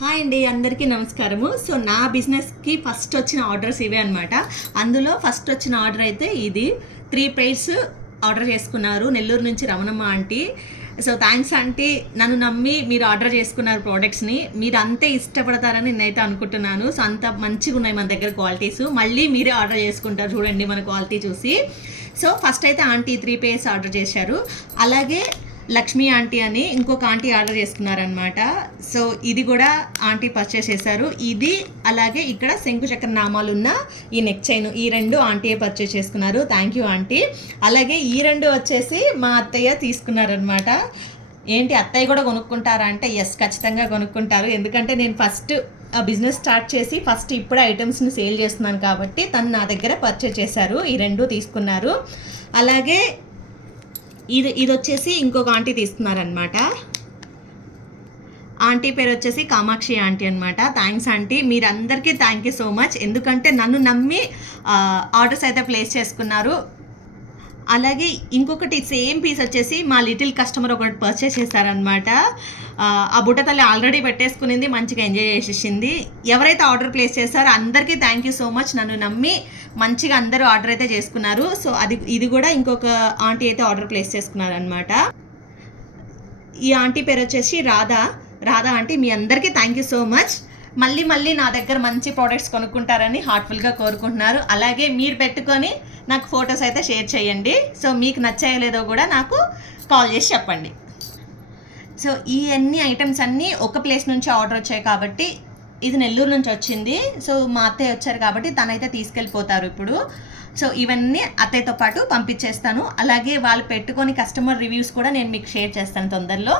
Hi అండి, అందరికీ నమస్కారము. సో నా బిజినెస్కి ఫస్ట్ వచ్చిన ఆర్డర్స్ ఇవే అనమాట. అందులో ఫస్ట్ వచ్చిన ఆర్డర్ అయితే ఇది 3 పెయిర్స్ ఆర్డర్ చేసుకున్నారు నెల్లూరు నుంచి Ramanamma aunty. So thanks aunty, నన్ను నమ్మి మీరు ఆర్డర్ చేసుకున్నారు ప్రోడక్ట్స్ని. మీరు అంతే ఇష్టపడతారని నేనైతే అనుకుంటున్నాను. సో అంత మంచిగా ఉన్నాయి మన దగ్గర క్వాలిటీస్. మళ్ళీ మీరే ఆర్డర్ చేసుకుంటారు చూడండి మన క్వాలిటీ చూసి. సో ఫస్ట్ అయితే ఆంటీ 3 పెయిర్స్ ఆర్డర్ చేశారు. అలాగే లక్ష్మీ ఆంటీ అని ఇంకొక ఆంటీ ఆర్డర్ చేసుకున్నారనమాట. సో ఇది కూడా ఆంటీ పర్చేస్ చేశారు. ఇది అలాగే ఇక్కడ శంకు చక్ర నామాలు ఉన్న ఈ నెక్ చైన్, ఈ 2 ఆంటీయే పర్చేస్ చేసుకున్నారు. Thank you aunty. అలాగే ఈ 2 వచ్చేసి మా అత్తయ్య తీసుకున్నారనమాట. ఏంటి అత్తయ్య కూడా కొనుక్కుంటారా అంటే ఎస్, ఖచ్చితంగా కొనుక్కుంటారు. ఎందుకంటే నేను ఫస్ట్ బిజినెస్ స్టార్ట్ చేసి ఫస్ట్ ఇప్పుడు ఐటమ్స్ని సేల్ చేస్తున్నాను కాబట్టి తను నా దగ్గర పర్చేస్ చేశారు. ఈ 2 తీసుకున్నారు. అలాగే ఇది వచ్చేసి ఇంకొక ఆంటీ తీసుకున్నారనమాట. ఆంటీ పేరు వచ్చేసి కామాక్షి ఆంటీ అనమాట. థ్యాంక్స్ ఆంటీ, మీరందరికీ థ్యాంక్ యూ సో మచ్. ఎందుకంటే నన్ను నమ్మి ఆర్డర్స్ అయితే ప్లేస్ చేసుకున్నారు. అలాగే ఇంకొకటి సేమ్ పీస్ వచ్చేసి మా లిటిల్ కస్టమర్ ఒకటి పర్చేస్ చేశారనమాట. ఆ బుట్టతల్లి ఆల్రెడీ పెట్టేసుకునింది, మంచిగా ఎంజాయ్ చేసేసింది. ఎవరైతే ఆర్డర్ ప్లేస్ చేశారో అందరికీ థ్యాంక్ యూ సో మచ్. నన్ను నమ్మి మంచిగా అందరూ ఆర్డర్ అయితే చేసుకున్నారు. సో ఇది కూడా ఇంకొక ఆంటీ అయితే ఆర్డర్ ప్లేస్ చేసుకున్నారనమాట. ఈ ఆంటీ పేరు వచ్చేసి రాధా ఆంటీ. మీ అందరికీ థ్యాంక్ యూ సో మచ్. మళ్ళీ నా దగ్గర మంచి ప్రోడక్ట్స్ కొనుక్కుంటారని హార్ట్ఫుల్గా కోరుకుంటున్నారు. అలాగే మీరు పెట్టుకొని నాకు ఫొటోస్ అయితే షేర్ చేయండి. సో మీకు నచ్చాయో లేదో కూడా నాకు కాల్ చేసి చెప్పండి. సో ఈ అన్ని ఐటమ్స్ అన్నీ ఒక ప్లేస్ నుంచి ఆర్డర్ వచ్చాయి కాబట్టి ఇది నెల్లూరు నుంచి వచ్చింది. సో మా అత్తయ్య వచ్చారు కాబట్టి తనైతే తీసుకెళ్ళిపోతారు ఇప్పుడు. సో ఇవన్నీ అత్తయ్యతో పాటు పంపించేస్తాను. అలాగే వాళ్ళు పెట్టుకొని కస్టమర్ రివ్యూస్ కూడా నేను మీకు షేర్ చేస్తాను తొందరలో.